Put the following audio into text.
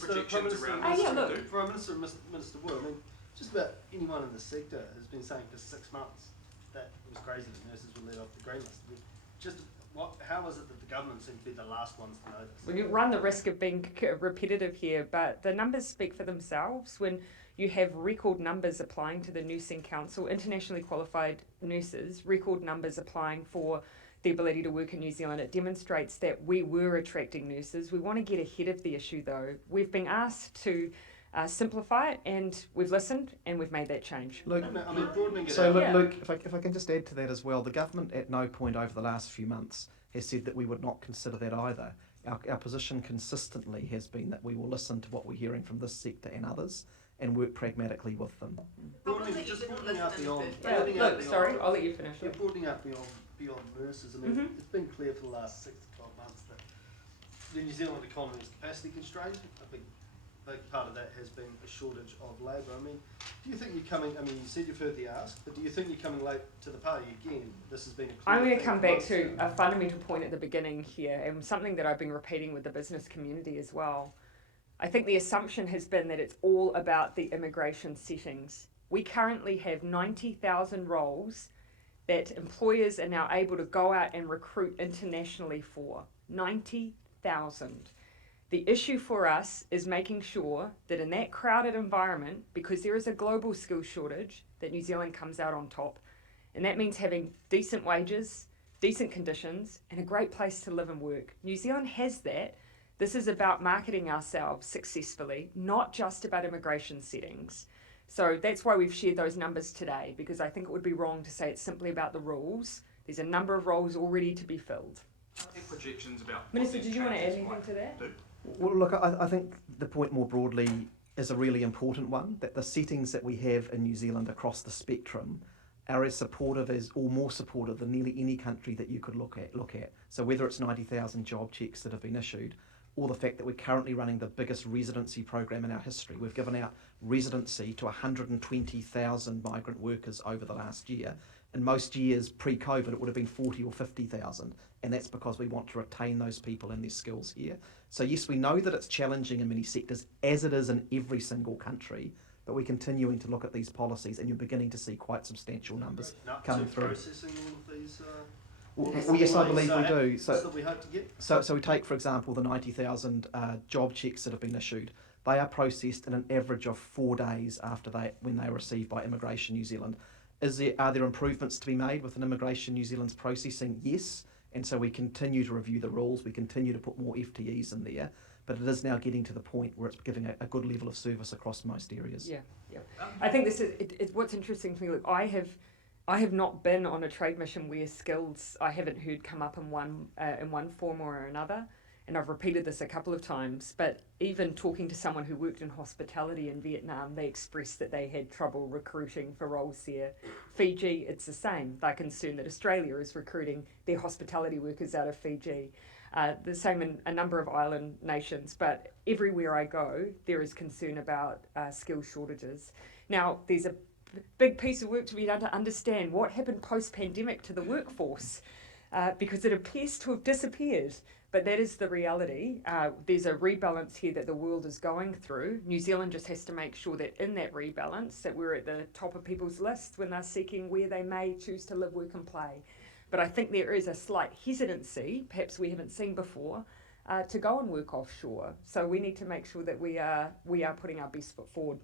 Projections around Oh, this yeah, to look. do. Prime Minister, Minister Wood, I mean, just about anyone in the sector has been saying for 6 months that it was crazy that nurses were let off the green list. How is it that the government seem to be the last ones to know this? Well, you run the risk of being repetitive here, but the numbers speak for themselves. When you have record numbers applying to the Nursing Council, internationally qualified nurses, record numbers applying for the ability to work in New Zealand, it demonstrates that we were attracting nurses. We want to get ahead of the issue though. We've been asked to simplify it, and we've listened and we've made that change. Luke, I mean, broadening it So out. Yeah. Luke, if I can just add to that as well, the government at no point over the last few months has said that we would not consider that either. Our position consistently has been that we will listen to what we're hearing from this sector and others and work pragmatically with them. Broadening out beyond. Yeah, look, sorry, I'll let you finish. Yeah, broadening out beyond nurses. I mean, it's been clear for the last 6 to 12 months that the New Zealand economy is capacity constrained. A big part of that has been a shortage of labour. I mean, do you think you're coming, I mean, you said you've heard the ask, but do you think you're coming late to the party again? This has been a clear I'm going to thing come for back months to now. a fundamental point at the beginning here, and something that I've been repeating with the business community as well. I think the assumption has been that it's all about the immigration settings. We currently have 90,000 roles that employers are now able to go out and recruit internationally for. 90,000. The issue for us is making sure that in that crowded environment, because there is a global skill shortage, that New Zealand comes out on top. And that means having decent wages, decent conditions, and a great place to live and work. New Zealand has that. This is about marketing ourselves successfully, not just about immigration settings. So that's why we've shared those numbers today, because I think it would be wrong to say it's simply about the rules. There's a number of roles already to be filled. Projections about Minister, what did these you want to add changes anything might to that? do. Well, look, I think the point more broadly is a really important one, that the settings that we have in New Zealand across the spectrum are as supportive as, or more supportive than nearly any country that you could look at. So whether it's 90,000 job checks that have been issued, or the fact that we're currently running the biggest residency program in our history. We've given out residency to 120,000 migrant workers over the last year. In most years pre-COVID, it would have been 40 or 50,000. And that's because we want to retain those people and their skills here. So yes, we know that it's challenging in many sectors, as it is in every single country, but we're continuing to look at these policies, and you're beginning to see quite substantial numbers coming through. Processing all of these. Well, yes, I believe we do. So we hope to get. So we take, for example, the 90,000 job checks that have been issued. They are processed in an average of 4 days after when they are received by Immigration New Zealand. Are there improvements to be made within Immigration New Zealand's processing? Yes. And so we continue to review the rules. We continue to put more FTEs in there. But it is now getting to the point where it's giving a good level of service across most areas. Yeah. I think this is what's interesting to me. Look, I have not been on a trade mission where skills I haven't heard come up in one form or another, and I've repeated this a couple of times. But even talking to someone who worked in hospitality in Vietnam, they expressed that they had trouble recruiting for roles there. Fiji, it's the same. They're concerned that Australia is recruiting their hospitality workers out of Fiji. The same in a number of island nations, but everywhere I go, there is concern about skill shortages. Now, there's a big piece of work to be done to understand what happened post-pandemic to the workforce, because it appears to have disappeared, but that is the reality. There's a rebalance here that the world is going through. New Zealand just has to make sure that in that rebalance, that we're at the top of people's lists when they're seeking where they may choose to live, work and play. But I think there is a slight hesitancy, perhaps we haven't seen before, to go and work offshore. So we need to make sure that we are putting our best foot forward.